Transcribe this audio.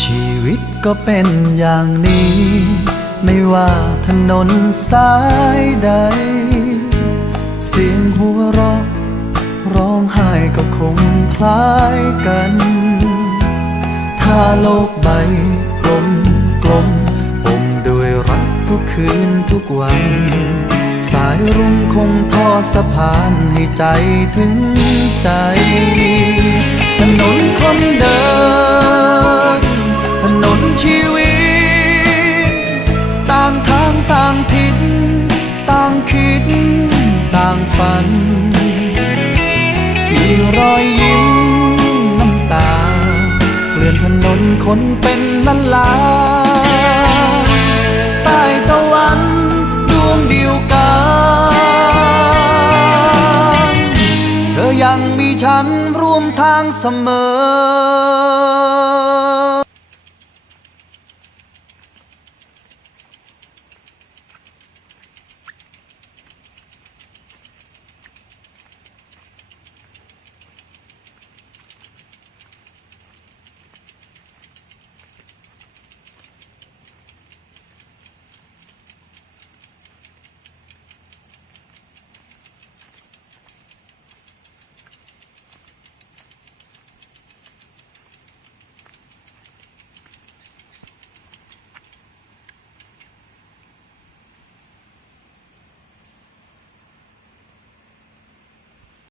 ชีวิตก็เป็นอย่างนี้ ไม่ว่าถนนสายใด เสียงหัวเราะร้องไห้ก็คงคล้ายกัน ถ้าโลกใบกลมกลมอมด้วยรักทุกคืนทุกวัน สายรุ้งคงทอดสะพานให้ใจถึงใจ ถนนคนเดินางฝัน มีรอยยิ้มน้ำตาเกลื่อนถนนคนเป็นล้านลาใต้ตะวันดวงเดียวกันเธอยังมีฉันร่วมทางเสมอ